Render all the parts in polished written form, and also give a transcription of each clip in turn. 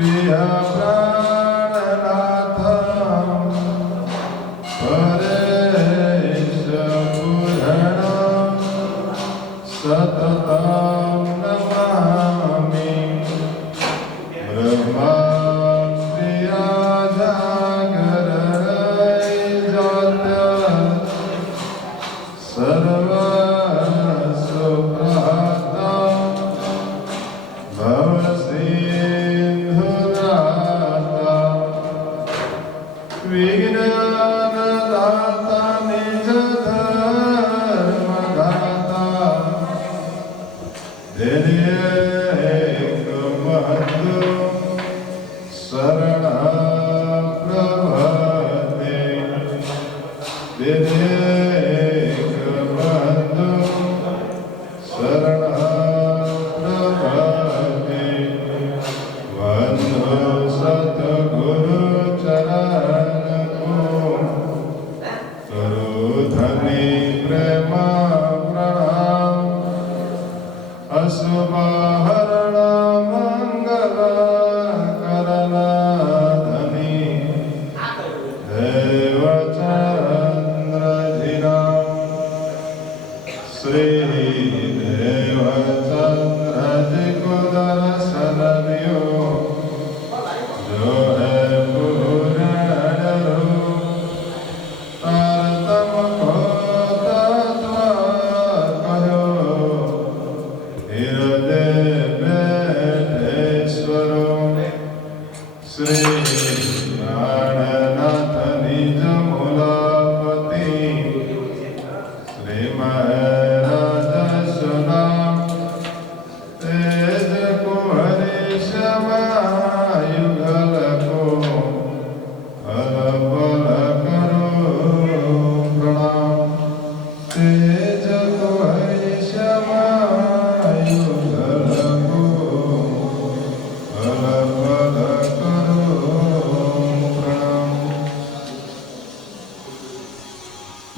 प्रिय प्राणनाथ परेश पूरण सततं नमामि ब्रह्मा प्रिया जागर ज्योत सर्व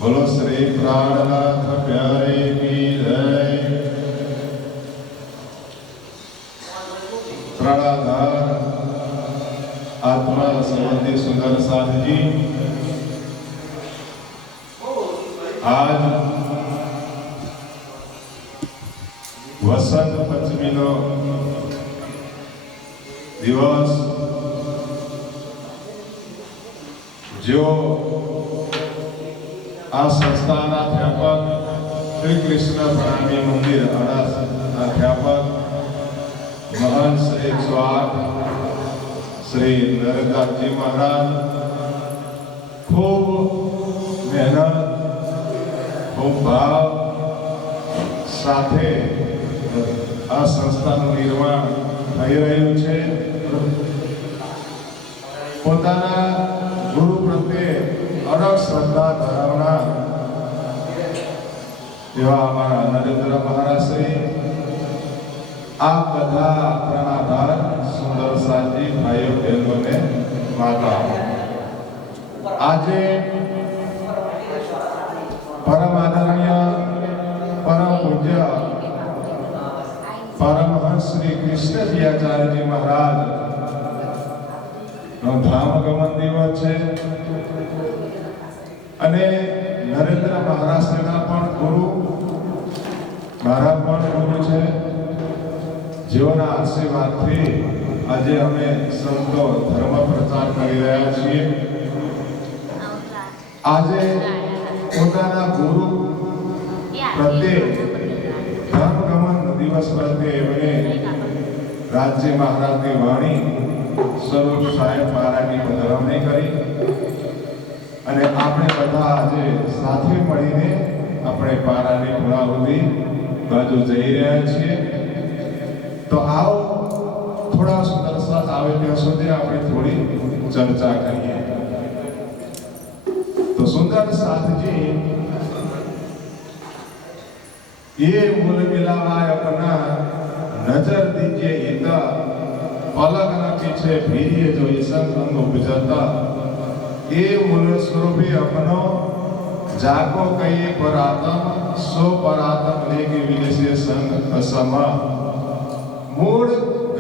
बोलो श्री प्राणनाथ प्यारे की जय। प्राणाधार आत्मा संबंधी सुंदर साथ जी, आज वसंत पंचमी नो दिवस जो आ संस्थाना अध्यापक श्री कृष्ण प्रणामी मंदिर अध्यापक महंत श्री 108 श्री नरेंद्र जी महाराज खूब मेहनत खूब भाव साथे आ संस्थाનું નિર્માણ થઈ રહ્યું છે। પોતાના ગુરુ પ્રત્યે અડગ શ્રદ્ધા ધરાવનાર એવા અમારા નરેન્દ્ર મહારાજ શ્રી આ બધા પ્રાણાધાર સુંદર સાથી ભાઈઓ બહેનો ને માતા આજે પરમ આદરણીય પરમ પૂજ્ય परमहंस श्री कृष्णजी आचार्य जी महाराज नो धाम गमन दिवस है अने नरेंद्र महाराज सेना पण गुरु मारा पण गुरु छे जेओना आशीर्वाद थी આજે અમે સંતો ધર્મ પ્રચાર કરી રહ્યા છીએ। આજે પોતાના ગુરુ પ્રત્યે ધર્મ ગમન दिवस प्रत्ये एमने राज्य महाराज की वाणी स्वरूप साहेब महाराज की पधरावणी करी अने आपणे बधा आजे साथे मळीने आपणे पारानी पुरावती बाजू जई रह्या छीए। तो आओ थोड़ा सुंदर साथ आवे ત્યાં સુધી આપણે થોડી ચર્ચા કરીએ। तो सुंदर साथ जी ये मूल मिलावाय अपना नजर दीजिए इता पलक न पीछे फिरिए जो ईसंग अंग उपजता ये मूल स्वरूपी अपनो जाको कहिए परातम सो परातम लेके विदेशी संग असमा मूल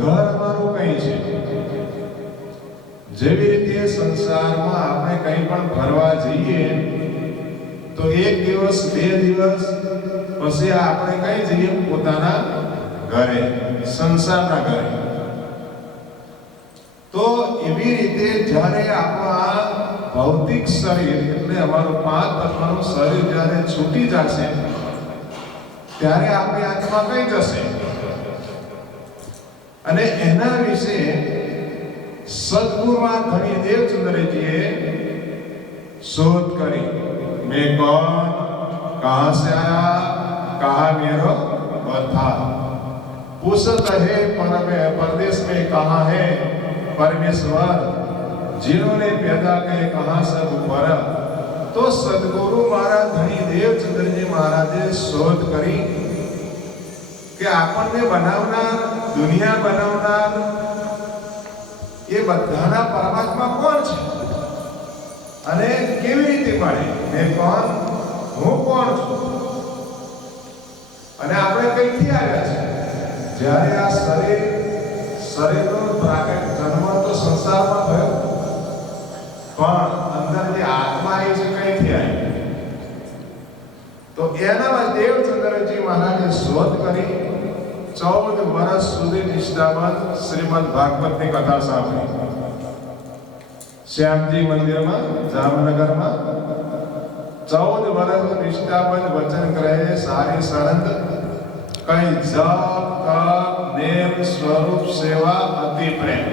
घर मारू कहीं छे જેવી રીતે સંસારમાં આપણે કંઈ પણ ફરવા જઈએ તો એક દિવસ બે દિવસ પછી આપણે કઈ જઈએ પોતાના ઘરે, સંસારના ઘરે. તો એવી રીતે જ્યારે આપણા ભૌતિક શરીર એટલે અમારું 5 તત્વનું શરીર જ્યારે છૂટી જશે ત્યારે આપણી આત્મા કઈ જશે અને એના વિશે સદગુરુમાં ધણી દેવચંદ્રજીએ શોધ કરી. मैं कौन, कहां से आया, कहां मेरो था. पूछत है परदेश में कहां है परमेश्वर, जिन्होंने पैदा किए कहां सब ऊपर. तो सदगुरु महाराज धनी देवचंद्रजी महाराजे शोध કરી કે આપણને બનાવનાર, દુનિયા બનાવનાર એ બધાના પરમાત્મા કોણ છે અને કેવી રીતે મળે. મેં કોણ, હું કોણ છું અને આપણે કઈથી આવ્યા છે. જ્યારે આ શરીરનો પ્રાકૃતિક જન્મ તો સંસારમાં થયો, પણ અંદર જે આત્મા એ છે કઈથી આવી. તો એના દેવચંદ્રજી મહારાજે શોધ કરી 14 વર્ષ સુધી નિષ્ઠાબંધ શ્રીમદ ભાગવતની કથા સાંભળી. શ્યામજી મંદિરમાં જામનગરમાં 14 વર્ષ નિષ્ઠાબંધ વચન કહે સારી સરંદ કઈ જપ તપ નેમ સ્વરૂપ સેવા અતિ પ્રેમ.